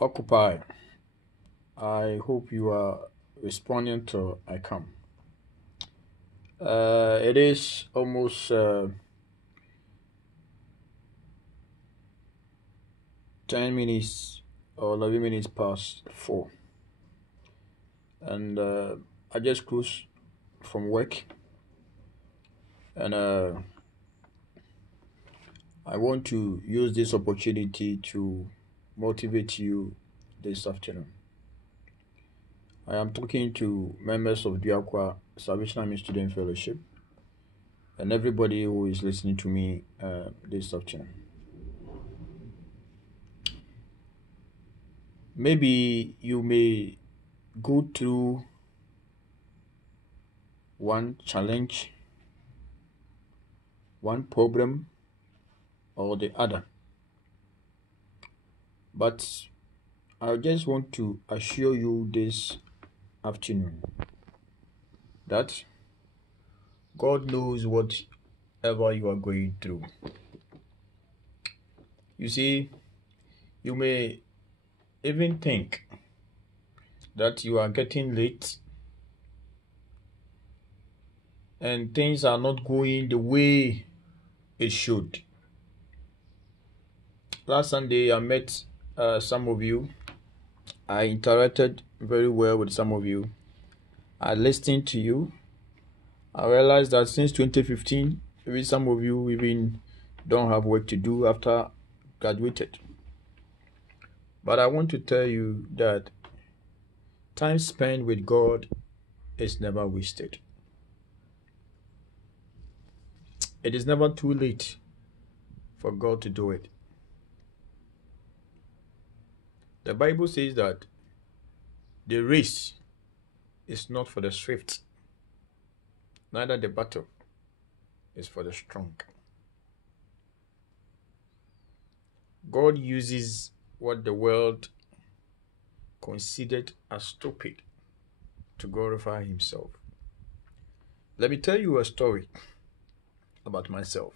Occupy. I hope you are responding to I come. It is almost 10 minutes or 11 minutes past 4, and I just closed from work, and I want to use this opportunity to motivate you this afternoon. I am talking to members of Duakwa Salvation Army Student Fellowship and everybody who is listening to me this afternoon. Maybe you may go through one challenge, one problem, or the other. But I just want to assure you this afternoon that God knows whatever you are going through. You see, you may even think that you are getting late and things are not going the way it should. Last Sunday, I met some of you. I interacted very well with some of you. I listened to you. I realized that since 2015, maybe some of you even don't have work to do after graduated. But I want to tell you that time spent with God is never wasted. It is never too late for God to do it. The Bible says that the race is not for the swift, neither the battle is for the strong. God uses what the world considered as stupid to glorify himself. Let me tell you a story about myself.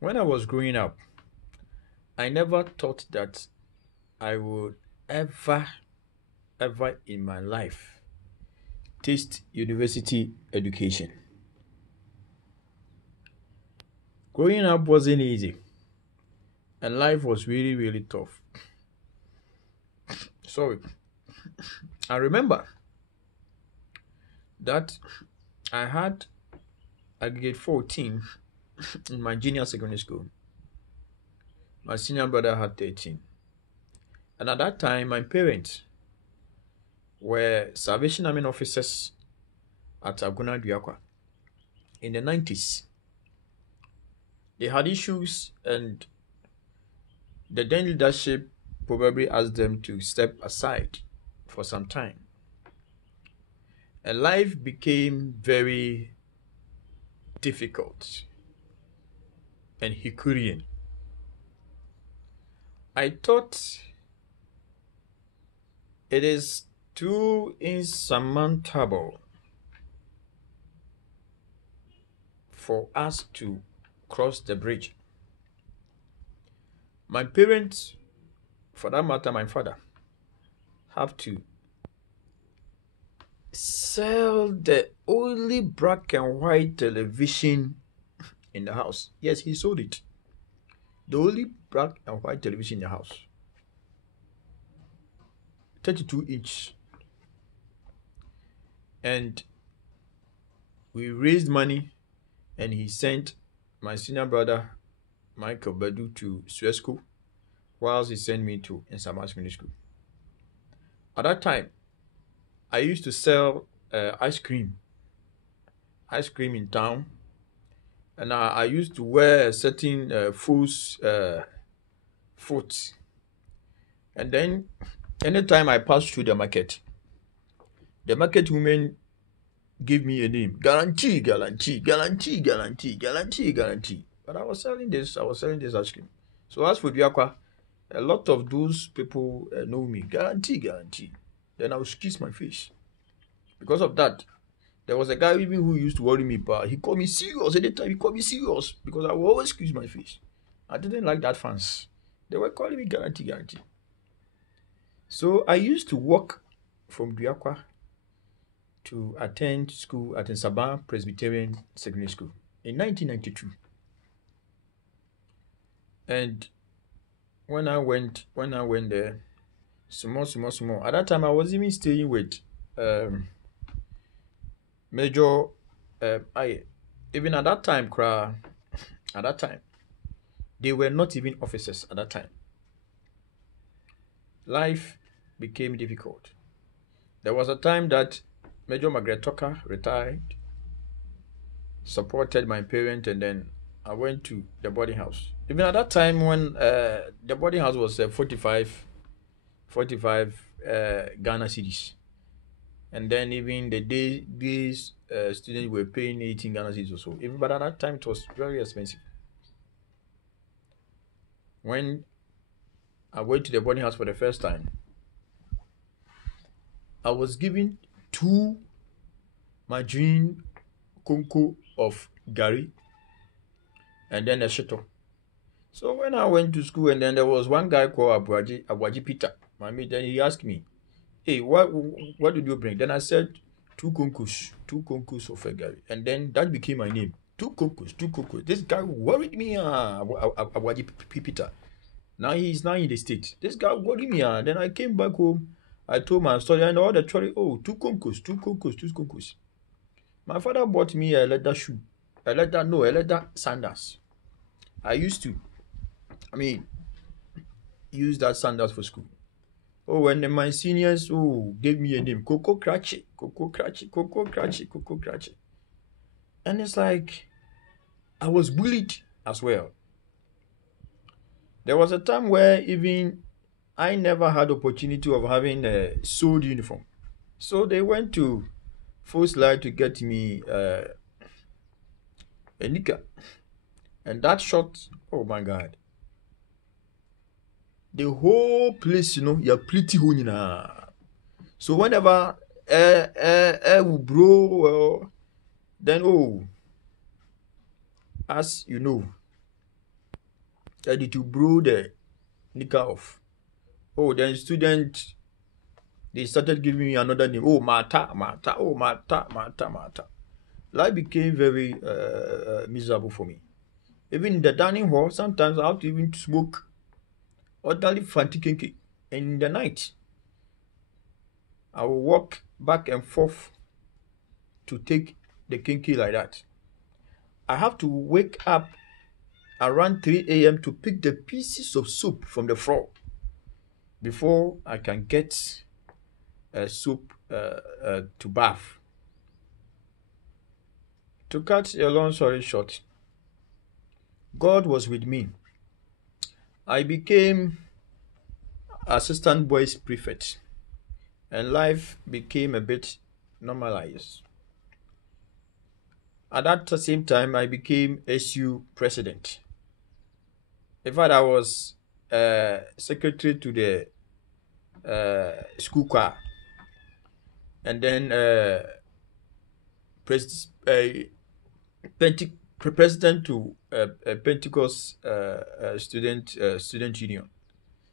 When I was growing up, I never thought that I would ever in my life taste university education. Growing up wasn't easy, and life was really tough. Sorry. I remember that I had aggregate 14 in my junior secondary school. My senior brother had 13. And at that time, my parents were Salvation Army officers at Duakwa in the 90s. They had issues, and the then leadership probably asked them to step aside for some time. And life became very difficult and Herculean. I thought it is too insurmountable for us to cross the bridge. My parents, for that matter, my father, have to sell the only black and white television in the house. Yes, he sold it. The only black and white television in the house. 32 inch. And we raised money, and he sent my senior brother, Michael Badu, to Suez School, whilst he sent me to Insamas Community School. At that time, I used to sell ice cream in town, and I used to wear a certain fool's foot. And then, anytime I passed through the market women give me a name: guarantee. But I was selling this ice cream. So as for Duakwa, a lot of those people know me. Guarantee. Then I would kiss my face. Because of that, there was a guy even who used to worry me, but he called me serious. Anytime he called me serious, because I would always kiss my face. I didn't like that fans. They were calling me guarantee. So I used to walk from Duakwa to attend school at Nsaba Presbyterian Secondary School in 1992. And when I went there, small. At that time, I was even staying with um, Major. I even at that time, at that time, they were not even officers. At that time, life became difficult. There was a time that Major Margaret Tucker retired, supported my parents, and then I went to the boarding house. Even at that time, when the boarding house was 45 Ghana cedis, and then even the day these students were paying 18 Ghana cedis or so. Even but at that time, it was very expensive. When I went to the boarding house for the first time, I was given two margarine konko of Gary and then a shito. So when I went to school, and then there was one guy called Abuaji Peter. Then he asked me, "Hey, what did you bring?" Then I said, two concours of a Gary. And then that became my name. Two concours. This guy worried me, Abuaji Peter. Now he's now in the States. This guy worried me. Then I came back home. I told my story and all the story. Oh, two concours. My father bought me a leather shoe. A leather sandals. I used to, use that sandals for school. Oh, when my seniors gave me a name, Coco Cratchy. And it's like I was bullied as well. There was a time where even I never had opportunity of having a sewed uniform. So they went to First Light to get me a knicker. And that shot, oh my God. The whole place, you're pretty honey. So whenever air will blow, then as you know, ready to blow the knicker off. Then student, they started giving me another name. Mata. Life became very miserable for me. Even in the dining hall, sometimes I have to even smoke ordinary fanti. And in the night, I will walk back and forth to take the kinky like that. I have to wake up around 3 a.m. to pick the pieces of soap from the floor before I can get soap to bath. To cut a long story short, God was with me. I became assistant boys prefect, and life became a bit normalized. At that same time, I became SU president. In fact, I was secretary to the school choir, and then president to Pentecost student union.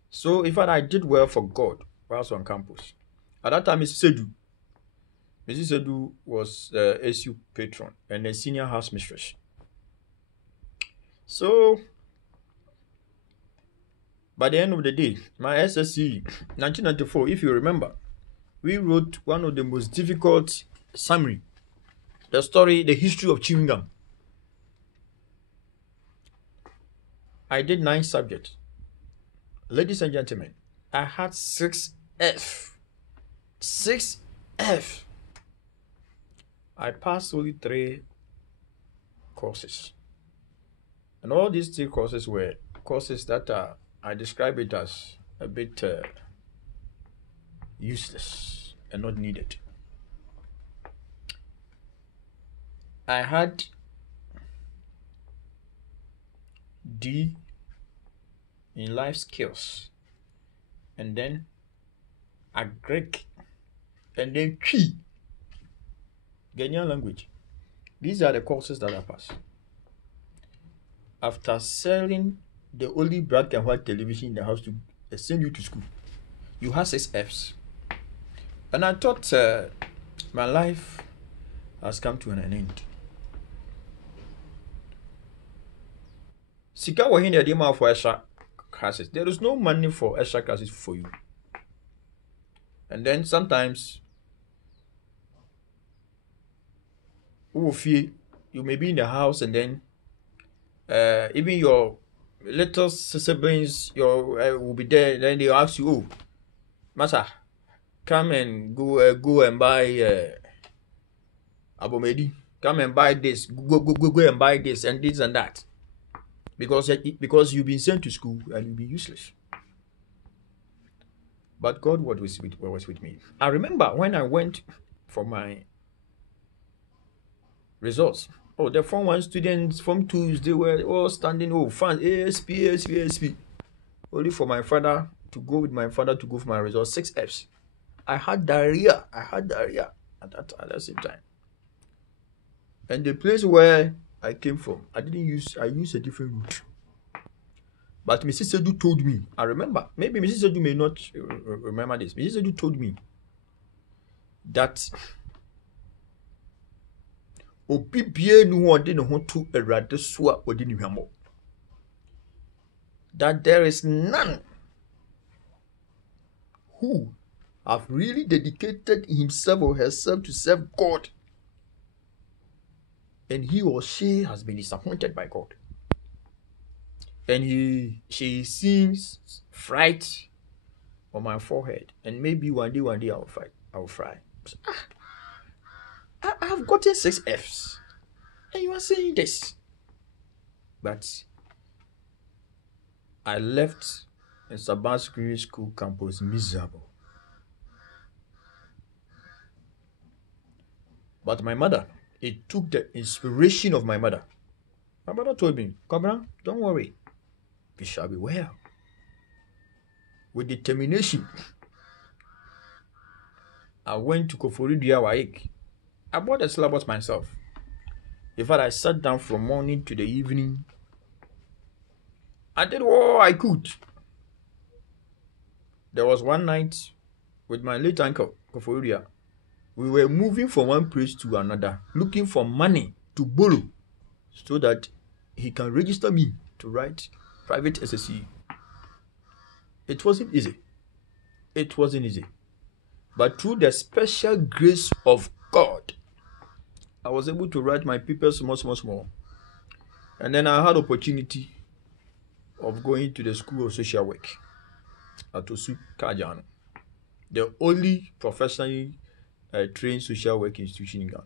So, in fact, I did well for God whilst on campus. At that time, Mrs. Sedu was the SU patron and a senior house mistress. So, by the end of the day, my SSC 1994, if you remember, we wrote one of the most difficult summary, the history of chewing gum. I did 9 subjects. Ladies and gentlemen, I had 6F. 6F. I passed only 3 courses. And all these 3 courses were courses that I describe it as a bit useless and not needed. I had D in life skills, and then Greek, and then Chi, Ghanaian language. These are the courses that I passed. After selling the only black and white television in the house to send you to school, You had 6 Fs. And I thought my life has come to an end. Sika wɔ hin yɛde ma for extra classes. There is no money for extra classes for you. And then sometimes you may be in the house, and then even your little siblings will be there. Then they ask you, "Oh, Master, come and go and buy abomedi. Come and buy this. Go and buy this and this and that." Because you've been sent to school and you'll be useless. But God was with me. I remember when I went for my results. Oh, the Form 1 students, Form 2s, they were all standing, fans, ASP. Only for my father to go for my results, 6 Fs. I had diarrhea at the same time. And the place where I came from, I used a different route. But Mrs. Sedu told me, I remember, maybe Mrs. Sedu may not remember this. Mrs. Sedu told me that that there is none who have really dedicated himself or herself to serve God, and he or she has been disappointed by God. And she seems fright on my forehead, and maybe one day I'll fry. I have gotten 6 Fs, and you are saying this. But I left in Sabah Secondary School campus miserable. But my mother, it took the inspiration of my mother. My mother told me, "Kabra, don't worry, we shall be well." With determination, I went to Koforidua Waik. I bought the syllabus myself. In fact, I sat down from morning to the evening. I did all I could. There was one night with my late uncle, Koforidua. We were moving from one place to another, looking for money to borrow so that he can register me to write private SSC. It wasn't easy. But through the special grace of God, I was able to write my papers small. And then I had opportunity of going to the School of Social Work at Osu Kajano, the only professionally trained social work institution in Ghana.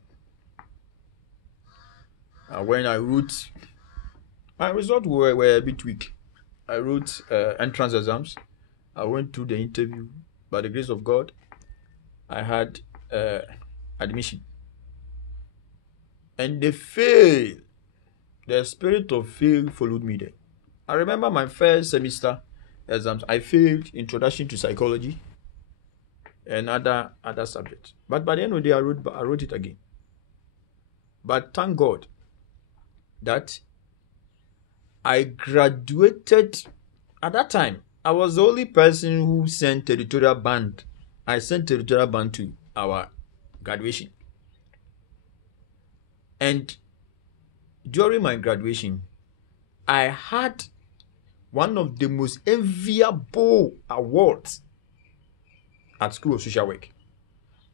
And when I wrote, my results were a bit weak. I wrote entrance exams. I went through the interview. By the grace of God, I had admission. And they failed. The spirit of fail followed me there. I remember my first semester exams. I failed Introduction to Psychology and other subjects. But by the end of the day, I wrote it again. But thank God that I graduated. At that time, I was the only person who sent territorial band. I sent territorial band to our graduation. And during my graduation, I had one of the most enviable awards at School of Social Work.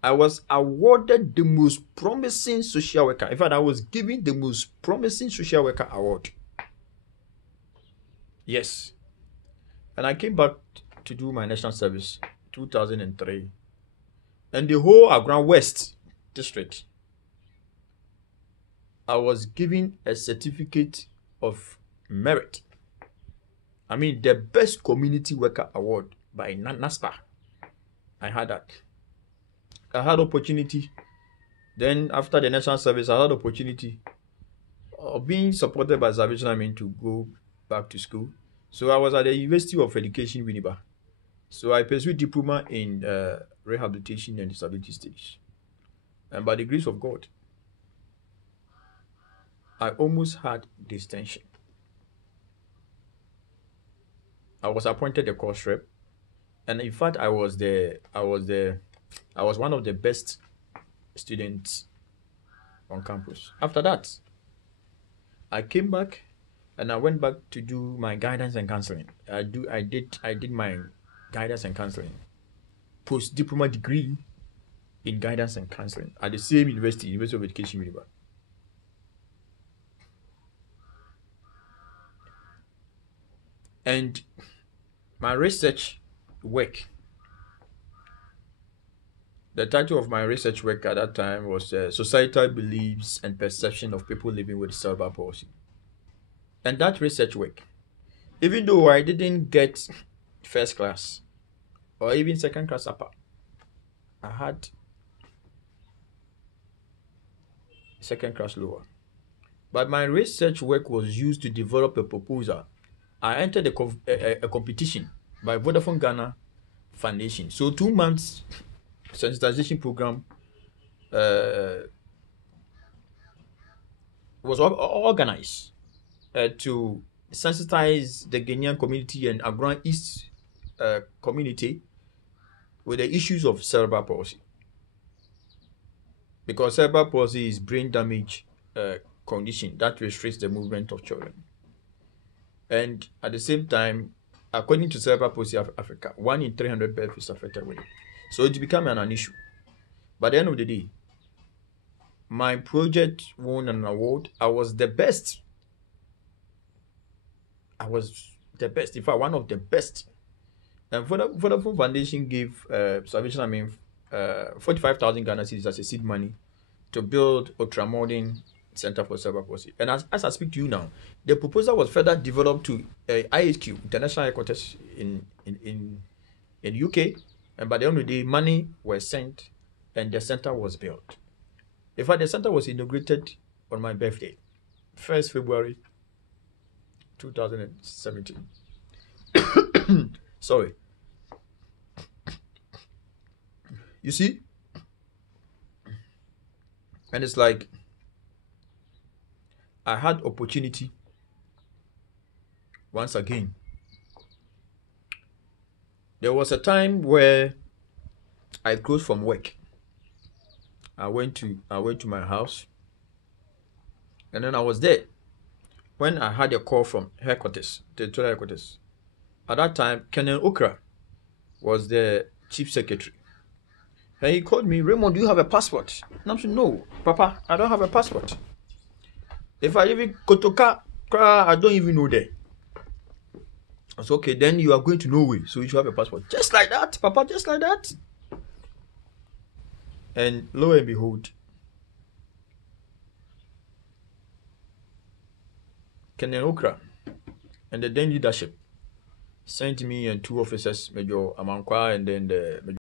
I was awarded the most promising social worker. In fact, I was given the most promising social worker award. Yes. And I came back to do my national service 2003. And the whole Agram West district, I was given a certificate of merit. I mean, the best community worker award by NASPA. I had that. I had opportunity. Then after the national service, I had opportunity of being supported by Salvation Army to go back to school. So I was at the University of Education, Winneba. So I pursued diploma in rehabilitation and disability studies. And by the grace of God, I almost had distinction. I was appointed a course rep, And in fact, I was one of the best students on campus. After that, I came back and I went back to do my guidance and counseling. I did my guidance and counseling post diploma degree in guidance and counseling at the same university, University of Education, Winneba. And my research work, the title of my research work at that time was Societal Beliefs and Perception of People Living with Cerebral Palsy. And that research work, even though I didn't get first class or even second class upper, I had second class lower. But my research work was used to develop a proposal. I entered a competition by Vodafone Ghana Foundation. So 2 months sensitization program was organized to sensitize the Ghanaian community and Agran East community with the issues of cerebral palsy. Because cerebral palsy is brain damage condition that restricts the movement of children. And at the same time, according to Cerebral Palsy Africa, 1 in 300 births is affected with it. So it became an issue. By the end of the day, my project won an award. I was the best. I was the best. In fact, one of the best. And Vodafone Foundation gave Salvation Army 45,000 Ghana cedis as a seed money to build ultramodern Center for Cerebral Palsy. And as I speak to you now, the proposal was further developed to IHQ, International Headquarters in UK. And by the end of the day, money was sent and the center was built. In fact, the center was inaugurated on my birthday, 1st February 2017. Sorry. You see? And it's like I had opportunity once again. There was a time where I closed from work. I went to my house, and then I was there when I had a call from headquarters, territorial headquarters. At that time, Colonel Okra was the chief secretary. And he called me, Raymond, do you have a passport? And I'm saying, no, Papa, I don't have a passport. If I even Kotoka, I don't even know there. I said, okay, then you are going to Norway, so you should have a passport. Just like that, Papa, just like that. And lo and behold, Colonel Okra and the then leadership sent me and 2 officers, Major Amankwa and then the